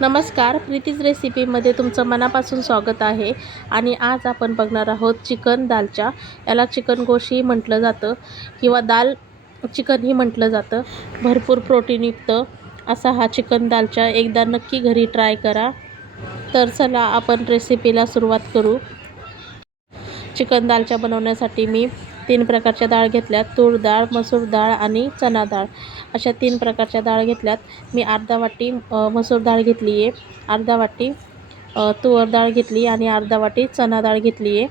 नमस्कार प्रीतीज रेसिपीमध्ये तुमचं मनापासून स्वागत आहे. आणि आज आपण बघणार आहोत चिकन दालच्या याला चिकन गोशी म्हटलं जातं किंवा दाल चिकनही म्हटलं जातं. भरपूर प्रोटीनयुक्त असा हा चिकन दालच्या एकदा नक्की घरी ट्राय करा. तर चला आपण रेसिपीला सुरुवात करू. चिकन दालच्या बनवण्यासाठी मी तीन प्रकारच्या डाळ घेतल्यात. तूर डाळ मसूर डाळ आणि चना डाळ. अशा तीन प्रकारच्या डाळ घेतल्यात. मी अर्धा वाटी मसूर डाळ घेतली आहे अर्धा वाटी तुवर डाळ घेतली आणि अर्धा वाटी चना डाळ घेतली आहे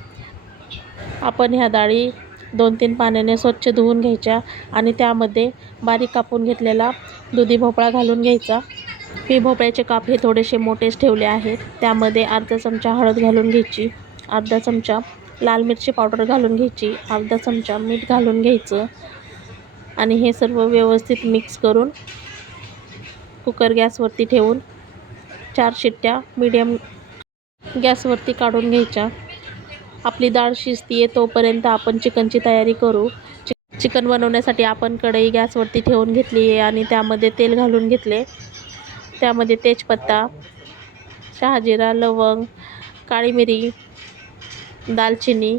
आपण ह्या डाळी दोन तीन पाण्याने स्वच्छ धुवून घ्यायच्या आणि त्यामध्ये बारीक कापून घेतलेला दुधी भोपळा घालून घ्यायचा. मी भोपळ्याचे काप हे थोडेसे मोठेच ठेवले आहेत. त्यामध्ये अर्धा चमचा हळद घालून घ्यायची. अर्धा चमचा लाल मिरची पावडर घालून घ्यायची अर्धा चमचा मीठ घालून घ्यायचं आणि हे सर्व व्यवस्थित मिक्स करून कुकर गॅसवरती ठेवून चार शिट्ट्या मीडियम गॅसवरती काढून घ्यायच्या. आपली डाळ शिजती आहे तोपर्यंत आपण चिकनची तयारी करू. चि चिकन बनवण्यासाठी आपण कढई गॅसवरती ठेवून घेतली आहे आणि त्यामध्ये तेल घालून घेतले. त्यामध्ये तेजपत्ता शहाजिरा लवंग काळी मिरी दालचिनी.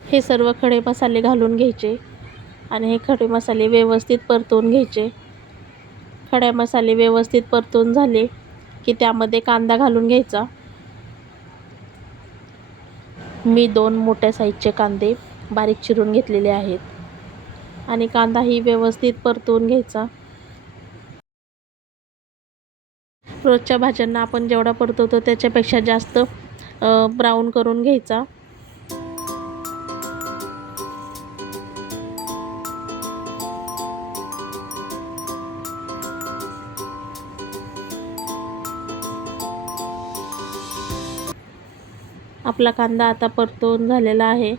हे सर्व खडे मसाले घालून घ्यायचे आणि हे खडे मसाले व्यवस्थित परतवून घ्यायचे. खडे मसाले व्यवस्थित परतून झाले की त्यामध्ये कांदा घालून घ्यायचा. मी दोन मोठ्या साईजचे कांदे बारीक चिरून घेतलेले आहेत आणि कांदाही व्यवस्थित परतवून घ्यायचा. रोजच्या भाज्यांना आपण जेवढा परतवतो त्याच्यापेक्षा जास्त ब्राऊन करून घ्यायचा. आपला कांदा आता परतवून झालेला आहे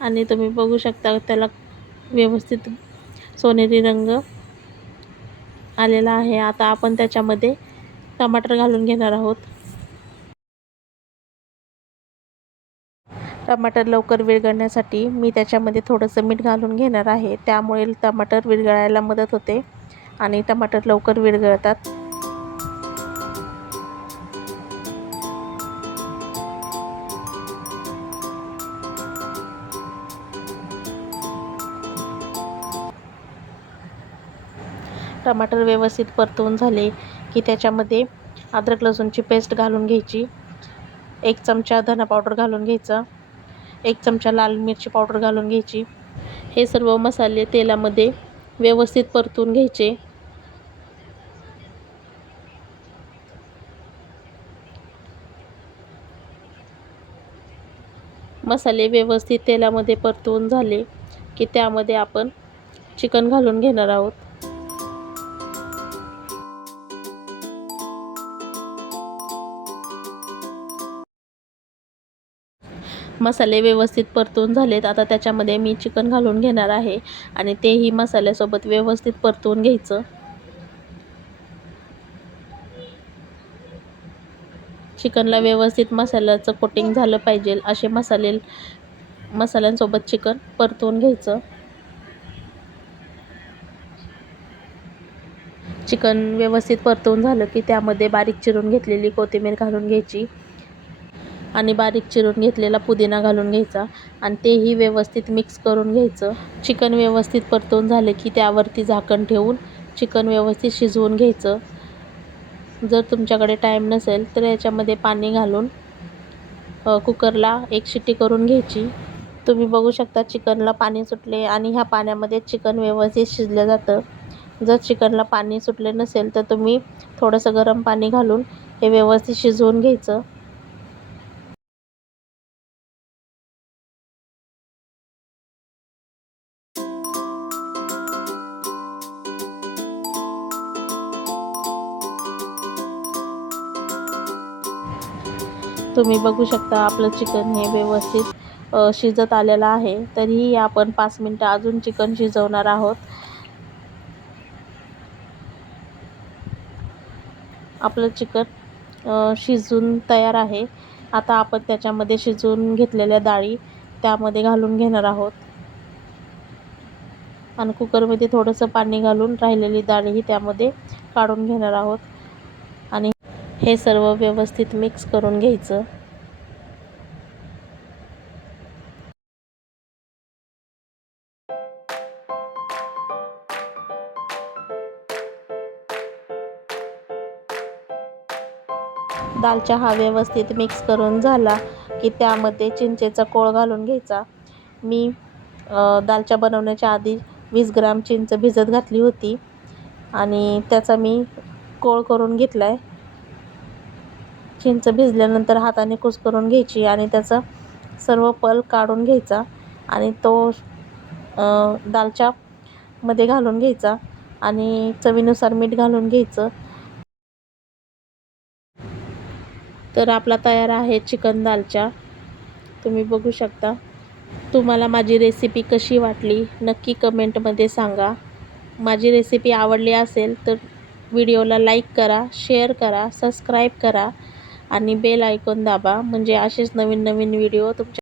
आणि तुम्ही बघू शकता त्याला व्यवस्थित सोनेरी रंग आलेला आहे. आता आपण त्याच्यामध्ये टमाटर घालून घेणार आहोत. टमाटर लवकर विरघळण्यासाठी मी त्याच्यामध्ये थोडंसं मीठ घालून घेणार आहे. त्यामुळे टमाटर विरघळायला मदत होते आणि टमाटर लवकर विरघळतात. टमाटर व्यवस्थित परतवून झाले की त्याच्यामध्ये अद्रक लसूणची पेस्ट घालून घ्यायची. एक चमचा धना पावडर घालून घ्यायचा. एक चमचा लाल मिरची पावडर घालून घ्यायची. हे सर्व मसाले तेलामध्ये व्यवस्थित परतून घ्यायचे. मसाले व्यवस्थित तेलामध्ये परतून झाले की त्यामध्ये आपण चिकन घालून घेणार आहोत. मसाले व्यवस्थित परतून झालेत. आता त्याच्यामध्ये मी चिकन घालून घेणार आहे आणि तेही मसाल्यासोबत व्यवस्थित परतून घ्यायचं. चिकनला व्यवस्थित मसाल्याचं कोटिंग झालं पाहिजे. असे मसाले मसाल्यांसोबत चिकन परतून घ्यायचं. चिकन व्यवस्थित परतवून झालं की त्यामध्ये बारीक चिरून घेतलेली कोथिंबीर घालून घ्यायची. आणि बारीक चिरून घेतलेला पुदिना घालून घ्यायचा आणि तेही व्यवस्थित मिक्स करून घ्यायचं. चिकन व्यवस्थित परतवून झाले की त्यावरती झाकण ठेवून चिकन व्यवस्थित शिजवून घ्यायचं. जर तुमच्याकडे टाईम नसेल तर याच्यामध्ये पाणी घालून कुकरला एक शिट्टी करून घ्यायची. तुम्ही बघू शकता चिकनला पाणी सुटले आणि ह्या पाण्यामध्ये चिकन व्यवस्थित शिजलं जातं. जर चिकनला पाणी सुटले नसेल तर तुम्ही थोडंसं गरम पाणी घालून हे व्यवस्थित शिजवून घ्यायचं. तुम्ही बघू शकता आपलं चिकन हे व्यवस्थित शिजत आलेलं आहे. तरीही आपण पाच मिनटं अजून चिकन शिजवणार आहोत. आपलं चिकन शिजून तयार आहे. आता आपण त्याच्यामध्ये शिजवून घेतलेल्या डाळी त्यामध्ये घालून घेणार आहोत. आणि कुकरमध्ये थोडंसं पाणी घालून राहिलेली डाळीही त्यामध्ये काढून घेणार आहोत. हे सर्व व्यवस्थित मिक्स करून घ्यायचं. दालचा हा व्यवस्थित मिक्स करून झाला की त्यामध्ये चिंचेचा कोळ घालून घ्यायचा. मी दालच्या दालचा बनवण्याच्या आधी वीस ग्राम चिंच भिजत घातली होती आणि त्याचा मी कोळ करून घेतला आहे चिंच भिजल्यानंतर हाताने कुस्करून घ्यायची आणि त्याचा सर्व पल काढून घ्यायचा आणि तो दालच्या दालच्यामध्ये घालून घ्यायचा आणि चवीनुसार मीठ घालून घ्यायचं. तर आपला तयार आहे चिकन दालचा. तुम्ही बघू शकता. तुम्हाला माझी रेसिपी कशी वाटली नक्की कमेंटमध्ये सांगा. माझी रेसिपी आवडली असेल तर व्हिडिओला लाईक करा शेअर करा सबस्क्राईब करा. आणि बेल आयकॉन दाबा. म्हणजे असेच नवीन नवीन व्हिडिओ तुमच्या